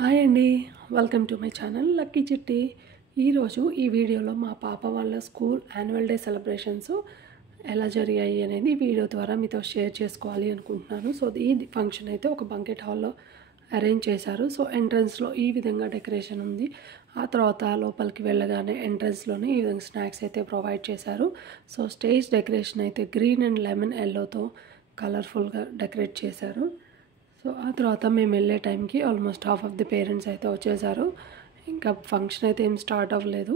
Hi అండి. Welcome to my channel lucky చిట్టి. ఈరోజు ఈ వీడియోలో మా పాప వాళ్ళ స్కూల్ యాన్యువల్ డే సెలబ్రేషన్స్ ఎలా జరిగాయి అనేది వీడియో ద్వారా మీతో షేర్ చేసుకోవాలి అనుకుంటున్నాను. సో ఈ ఫంక్షన్ అయితే ఒక బంకెట్ హాల్లో అరేంజ్ చేశారు. సో ఎంట్రన్స్లో ఈ విధంగా డెకరేషన్ ఉంది. ఆ తర్వాత లోపలికి వెళ్ళగానే ఎంట్రన్స్లోనే ఈ విధంగా స్నాక్స్ అయితే ప్రొవైడ్ చేశారు. సో స్టేజ్ డెకరేషన్ అయితే గ్రీన్ అండ్ లెమన్ ఎల్లోతో కలర్ఫుల్గా డెకరేట్ చేశారు. సో ఆ తర్వాత మేము వెళ్ళే టైంకి almost half of the parents అయితే వచ్చేసారు. ఇంకా ఫంక్షన్ అయితే ఏం స్టార్ట్ అవ్వలేదు.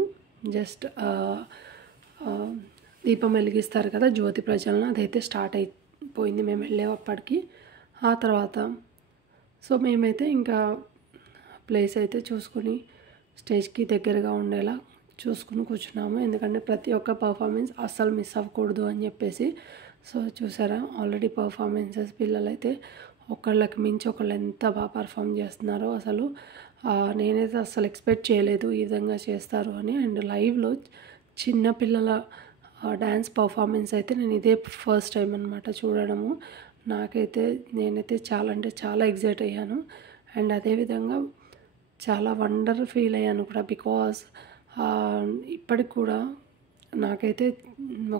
జస్ట్ దీపం వెలిగిస్తారు కదా, జ్యోతి ప్రజ్వలన, అదైతే స్టార్ట్ అయిపోయింది మేము వెళ్ళేటప్పటికి. ఆ తర్వాత సో మేమైతే ఇంకా ప్లేస్ అయితే చూసుకుని స్టేజ్కి దగ్గరగా ఉండేలా చూసుకుని కూర్చున్నాము. ఎందుకంటే ప్రతి ఒక్క పర్ఫార్మెన్స్ అస్సలు మిస్ అవ్వకూడదు అని చెప్పేసి. సో చూసారా, ఆల్రెడీ పర్ఫార్మెన్సెస్ పిల్లలైతే ఒకళ్ళకి మించి ఒకళ్ళు ఎంత బాగా పర్ఫామ్ చేస్తున్నారో అసలు నేనైతే అస్సలు ఎక్స్పెక్ట్ చేయలేదు ఈ విధంగా చేస్తారు అని. అండ్ లైవ్లో చిన్నపిల్లల డ్యాన్స్ పర్ఫార్మెన్స్ అయితే నేను ఇదే ఫస్ట్ టైం అనమాట చూడడము. నేనైతే చాలా అంటే చాలా ఎగ్జైట్ అయ్యాను. అండ్ అదేవిధంగా చాలా వండర్ ఫీల్ అయ్యాను కూడా. బికాస్ ఇప్పటికి కూడా నాకైతే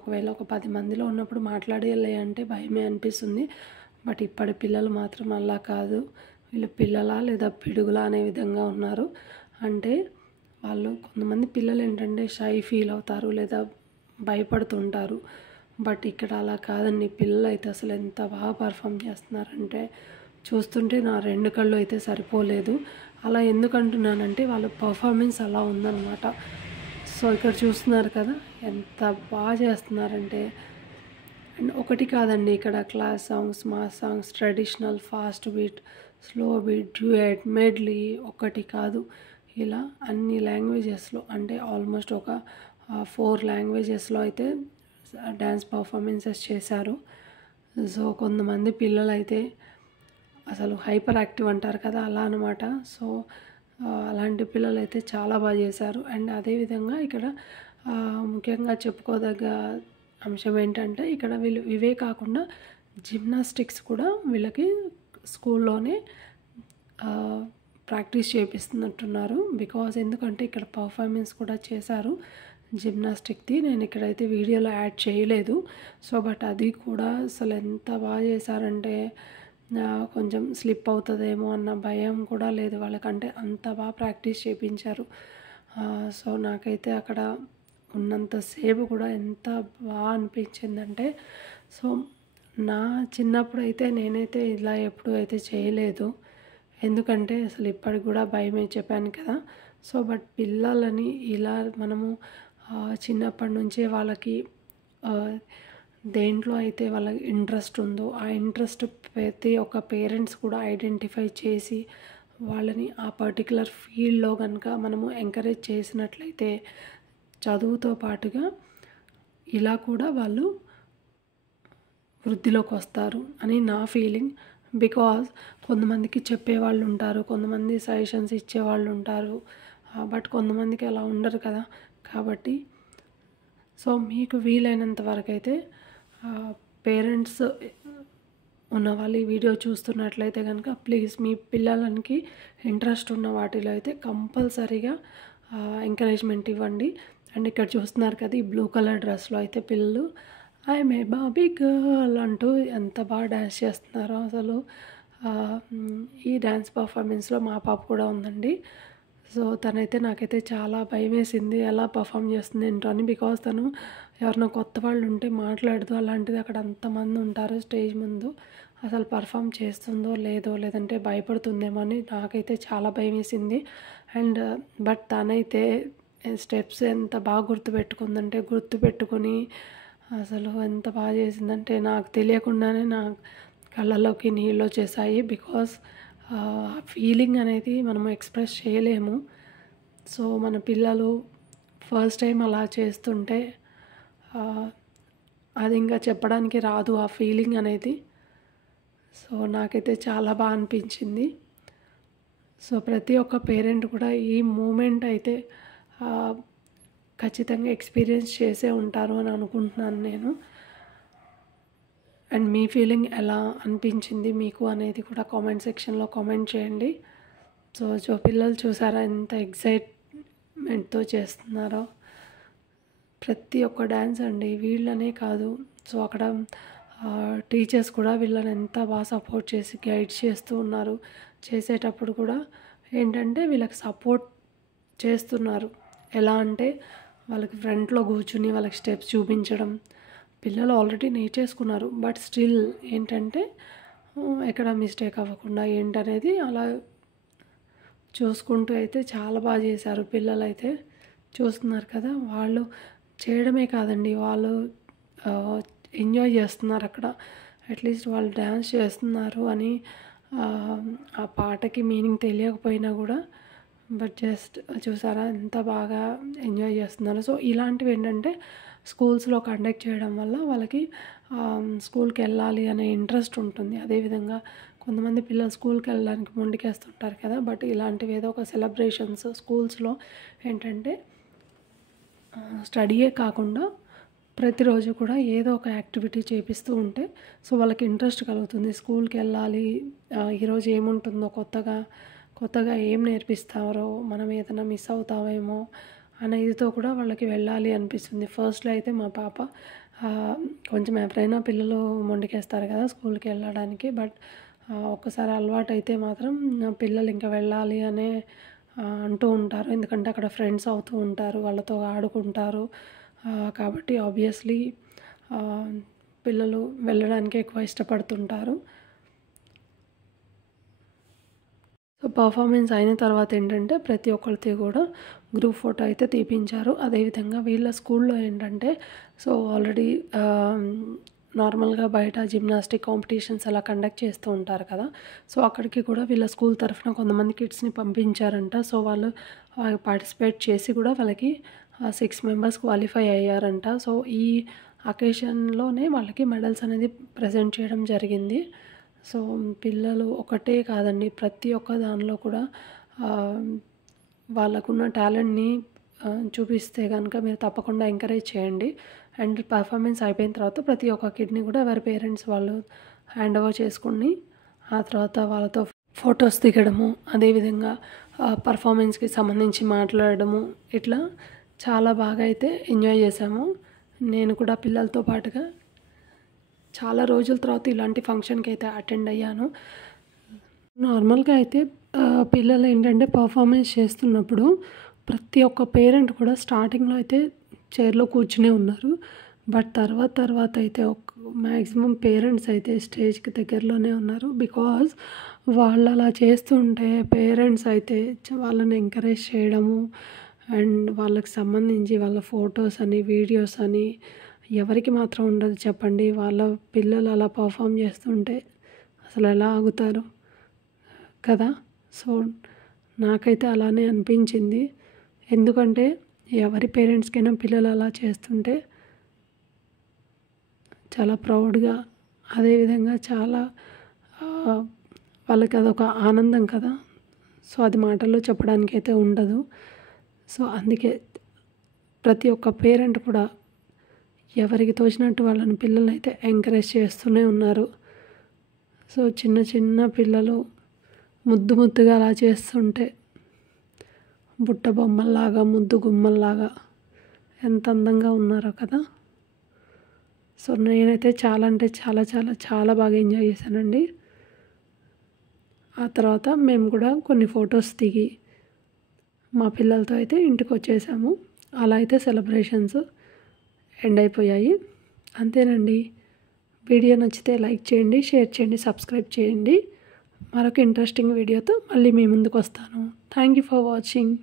ఒకవేళ ఒక 10 మందిలో ఉన్నప్పుడు మాట్లాడేయాలి అంటే భయమే అనిపిస్తుంది. బట్ ఇప్పటి పిల్లలు మాత్రం అలా కాదు. వీళ్ళు పిల్లలా లేదా పిడుగులా అనే విధంగా ఉన్నారు. అంటే వాళ్ళు కొంతమంది పిల్లలు ఏంటంటే షై ఫీల్ అవుతారు లేదా భయపడుతుంటారు. బట్ ఇక్కడ అలా కాదండి. పిల్లలు అయితే అసలు ఎంత బాగా పర్ఫామ్ చేస్తున్నారంటే చూస్తుంటే నా 2 కళ్ళు అయితే సరిపోలేదు. అలా ఎందుకు అంటున్నానంటే వాళ్ళ పర్ఫార్మెన్స్ అలా ఉందన్నమాట. సో ఇక్కడ చూస్తున్నారు కదా ఎంత బాగా చేస్తున్నారంటే. అండ్ ఒకటి కాదండి, ఇక్కడ class songs, mass songs, traditional, fast beat, slow beat, duet, medley, ఒకటి కాదు ఇలా అన్ని లాంగ్వేజెస్లో, అంటే ఆల్మోస్ట్ ఒక 4 లాంగ్వేజెస్లో అయితే డ్యాన్స్ పర్ఫార్మెన్సెస్ చేశారు. సో కొంతమంది పిల్లలైతే అసలు హైపర్ యాక్టివ్ అంటారు కదా, అలా అనమాట. సో అలాంటి పిల్లలైతే చాలా బాగా చేశారు. అండ్ అదేవిధంగా ఇక్కడ ముఖ్యంగా చెప్పుకోదగ్గ అంశం ఏంటంటే ఇక్కడ ఇవే కాకుండా జిమ్నాస్టిక్స్ కూడా వీళ్ళకి స్కూల్లోనే ప్రాక్టీస్ చేపిస్తున్నట్టున్నారు. బికాజ్ ఎందుకంటే ఇక్కడ పర్ఫార్మెన్స్ కూడా చేశారు జిమ్నాస్టిక్ది. నేను ఇక్కడైతే వీడియోలో యాడ్ చేయలేదు. సో బట్ అది కూడా అసలు ఎంత బాగా చేశారంటే కొంచెం స్లిప్ అవుతుందేమో అన్న భయం కూడా లేదు వాళ్ళకంటే, అంత బాగా ప్రాక్టీస్ చేయించారు. సో నాకైతే అక్కడ ఉన్నంతసేపు కూడా ఎంత బాగా అనిపించిందంటే, సో నా చిన్నప్పుడు అయితే నేనైతే ఇలా ఎప్పుడు అయితే చేయలేదు. ఎందుకంటే అసలు ఇప్పటికి కూడా భయమే, చెప్పాను కదా. సో బట్ పిల్లలని ఇలా మనము చిన్నప్పటి నుంచే వాళ్ళకి దేంట్లో అయితే వాళ్ళకి ఇంట్రెస్ట్ ఉందో ఆ ఇంట్రెస్ట్ ప్రతి ఒక్క పేరెంట్స్ కూడా ఐడెంటిఫై చేసి వాళ్ళని ఆ పర్టికులర్ ఫీల్డ్లో కనుక మనము ఎంకరేజ్ చేసినట్లయితే చదువుతో పాటుగా ఇలా కూడా వాళ్ళు వృద్ధిలోకి వస్తారు అని నా ఫీలింగ్. బికాజ్ కొంతమందికి చెప్పేవాళ్ళు ఉంటారు, కొంతమంది సజెషన్స్ ఇచ్చేవాళ్ళు ఉంటారు, బట్ కొంతమందికి అలా ఉండరు కదా. కాబట్టి సో మీకు వీలైనంత వరకు అయితే పేరెంట్స్ ఉన్న వాళ్ళు ఈ వీడియో చూస్తున్నట్లయితే కనుక ప్లీజ్ మీ పిల్లలకి ఇంట్రెస్ట్ ఉన్న వాటిలో అయితే కంపల్సరీగా ఎంకరేజ్మెంట్ ఇవ్వండి. అండ్ ఇక్కడ చూస్తున్నారు కదా, ఈ బ్లూ కలర్ డ్రెస్లో అయితే పిల్లలు ఐఎమ్ ఏ బాబీ గర్ల్ అంటూ ఎంత బాగా డ్యాన్స్ చేస్తున్నారో అసలు. ఈ డ్యాన్స్ పర్ఫార్మెన్స్లో మా పాప కూడా ఉందండి. సో తనైతే నాకైతే చాలా భయం వేసింది ఎలా పర్ఫామ్ చేస్తుంది ఏంటో అని. బికాజ్ తను ఎవరైనా కొత్త వాళ్ళు ఉంటే మాట్లాడదు, అలాంటిది అక్కడ అంతమంది ఉంటారు స్టేజ్ ముందు, అసలు పర్ఫామ్ చేస్తుందో లేదో లేదంటే భయపడుతుందేమో అని నాకైతే చాలా భయం వేసింది. అండ్ బట్ తనైతే స్టెప్స్ ఎంత బాగా గుర్తుపెట్టుకొని అసలు ఎంత బాగా చేసిందంటే నాకు తెలియకుండానే నా కళ్ళలోకి నీళ్ళు వచ్చేసాయి. బికాజ్ ఆ ఫీలింగ్ అనేది మనము ఎక్స్ప్రెస్ చేయలేము. సో మన పిల్లలు ఫస్ట్ టైం అలా చేస్తుంటే అది ఇంకా చెప్పడానికి రాదు ఆ ఫీలింగ్ అనేది. సో నాకైతే చాలా బాగా అనిపించింది. సో ప్రతి ఒక్క పేరెంట్ కూడా ఈ మూమెంట్ అయితే ఖచ్చితంగా ఎక్స్పీరియన్స్ చేసే ఉంటారు అని అనుకుంటున్నాను నేను. అండ్ మీ ఫీలింగ్ ఎలా అనిపించింది మీకు అనేది కూడా కామెంట్ సెక్షన్లో కామెంట్ చేయండి. సో పిల్లలు చూసారా ఎంత ఎక్సైట్మెంట్తో చేస్తున్నారో. ప్రతి ఒక్క డ్యాన్స్ అండి, వీళ్ళనే కాదు. సో అక్కడ టీచర్స్ కూడా వీళ్ళని ఎంత బాగా సపోర్ట్ చేసి గైడ్ చేస్తూ ఉన్నారు. చేసేటప్పుడు కూడా ఏంటంటే వీళ్ళకి సపోర్ట్ చేస్తున్నారు. ఎలా అంటే వాళ్ళకి ఫ్రంట్లో కూర్చుని వాళ్ళకి స్టెప్స్ చూపించడం. పిల్లలు ఆల్రెడీ నేర్చేసుకున్నారు, బట్ స్టిల్ ఏంటంటే ఎక్కడ మిస్టేక్ అవ్వకుండా ఏంటనేది అలా చూసుకుంటూ అయితే చాలా బాగా చేశారు పిల్లలైతే. చూస్తున్నారు కదా, వాళ్ళు చేయడమే కాదండి, వాళ్ళు ఎంజాయ్ చేస్తున్నారు అక్కడ. అట్లీస్ట్ వాళ్ళు డ్యాన్స్ చేస్తున్నారు అని ఆ పాటకి మీనింగ్ తెలియకపోయినా కూడా, బట్ జస్ట్ చూసారా ఎంత బాగా ఎంజాయ్ చేస్తున్నారు. సో ఇలాంటివి ఏంటంటే స్కూల్స్లో కండక్ట్ చేయడం వల్ల వాళ్ళకి స్కూల్కి వెళ్ళాలి అనే ఇంట్రెస్ట్ ఉంటుంది. అదేవిధంగా కొంతమంది పిల్లలు స్కూల్కి వెళ్ళడానికి మొండికేస్తుంటారు కదా, బట్ ఇలాంటివి ఏదో ఒక సెలబ్రేషన్స్ స్కూల్స్లో ఏంటంటే స్టడీయే కాకుండా ప్రతిరోజు కూడా ఏదో ఒక యాక్టివిటీ చేపిస్తూ ఉంటే సో వాళ్ళకి ఇంట్రెస్ట్ కలుగుతుంది. స్కూల్కి వెళ్ళాలి, ఈరోజు ఏముంటుందో కొత్తగా ఏం నేర్పిస్తారో, మనం ఏదైనా మిస్ అవుతామేమో అనే ఇదితో కూడా వాళ్ళకి వెళ్ళాలి అనిపిస్తుంది. ఫస్ట్లో అయితే మా పాప కొంచెం ఎవరైనా పిల్లలు మొండికేస్తారు కదా స్కూల్కి వెళ్ళడానికి, బట్ ఒక్కసారి అలవాటు అయితే మాత్రం పిల్లలు ఇంకా వెళ్ళాలి అనే అంటూ ఉంటారు. ఎందుకంటే అక్కడ ఫ్రెండ్స్ అవుతూ ఉంటారు, వాళ్ళతో ఆడుకుంటారు. కాబట్టి ఆబ్వియస్లీ పిల్లలు వెళ్ళడానికి ఎక్కువ ఇష్టపడుతుంటారు. సో పర్ఫార్మెన్స్ అయిన తర్వాత ఏంటంటే ప్రతి ఒక్కరితో కూడా గ్రూప్ ఫోటో అయితే తీపించారు. అదేవిధంగా వీళ్ళ స్కూల్లో ఏంటంటే సో ఆల్రెడీ నార్మల్గా బయట జిమ్నాస్టిక్ కాంపిటీషన్స్ అలా కండక్ట్ చేస్తూ ఉంటారు కదా, సో అక్కడికి కూడా వీళ్ళ స్కూల్ తరఫున కొంతమంది కిడ్స్ని పంపించారంట. సో వాళ్ళు పార్టిసిపేట్ చేసి కూడా వాళ్ళకి 6 మెంబర్స్ క్వాలిఫై అయ్యారంట. సో ఈ అకేషన్లోనే వాళ్ళకి మెడల్స్ అనేది ప్రజెంట్ చేయడం జరిగింది. సో పిల్లలు ఒకటే కాదండి, ప్రతి ఒక్క దానిలో కూడా వాళ్ళకున్న టాలెంట్ని చూపిస్తే కనుక మీరు తప్పకుండా ఎంకరేజ్ చేయండి. అండ్ పర్ఫార్మెన్స్ అయిపోయిన తర్వాత ప్రతి ఒక్క కిడ్ని కూడా ఎవరి పేరెంట్స్ వాళ్ళు హ్యాండ్ ఓవర్ చేసుకుని ఆ తర్వాత వాళ్ళతో ఫొటోస్ దిగడము, అదేవిధంగా పర్ఫార్మెన్స్కి సంబంధించి మాట్లాడడము, ఇట్లా చాలా బాగా అయితే ఎంజాయ్ చేసాము. నేను కూడా పిల్లలతో పాటుగా చాలా రోజుల తర్వాత ఇలాంటి ఫంక్షన్కి అయితే అటెండ్ అయ్యాను. నార్మల్గా అయితే పిల్లలు ఏంటంటే పర్ఫార్మెన్స్ చేస్తున్నప్పుడు ప్రతి ఒక్క పేరెంట్ కూడా స్టార్టింగ్లో అయితే చైర్లో కూర్చునే ఉన్నారు, బట్ తర్వాత అయితే మ్యాక్సిమం పేరెంట్స్ అయితే స్టేజ్కి దగ్గరలోనే ఉన్నారు. బికాజ్ వాళ్ళు అలా చేస్తుంటే పేరెంట్స్ అయితే వాళ్ళని ఎంకరేజ్ చేయడము అండ్ వాళ్ళకి సంబంధించి వాళ్ళ ఫొటోస్ అని వీడియోస్ అని ఎవరికి మాత్రం ఉండదు చెప్పండి. వాళ్ళ పిల్లలు అలా పర్ఫామ్ చేస్తుంటే అసలు ఎలా ఆగుతారు కదా. సో నాకైతే అలానే అనిపించింది. ఎందుకంటే ఎవరి పేరెంట్స్కైనా పిల్లలు అలా చేస్తుంటే చాలా ప్రౌడ్గా, అదేవిధంగా చాలా వాళ్ళకి అదొక ఆనందం కదా. సో అది మాటల్లో చెప్పడానికి అయితే ఉండదు. సో అందుకే ప్రతి ఒక్క పేరెంట్ కూడా ఎవరికి తోచినట్టు వాళ్ళని పిల్లల్ని అయితే ఎంకరేజ్ చేస్తూనే ఉన్నారు. సో చిన్న పిల్లలు ముద్దుగా అలా చేస్తుంటే బుట్ట బొమ్మల్లాగా, ముద్దు గుమ్మల్లాగా ఎంత అందంగా ఉన్నారో కదా. సో నేనైతే చాలా అంటే చాలా బాగా ఎంజాయ్ చేశానండి. ఆ తర్వాత మేము కూడా కొన్ని ఫొటోస్ దిగి మా పిల్లలతో అయితే ఇంటికి వచ్చేసాము. అలా అయితే సెలబ్రేషన్స్ ఎండ్ అయిపోయాయి. అంతేనండి. వీడియో నచ్చితే లైక్ చేయండి, షేర్ చేయండి, సబ్స్క్రైబ్ చేయండి. మరొక ఇంట్రెస్టింగ్ వీడియోతో మళ్ళీ మీ ముందుకు వస్తాను. Thank you for watching.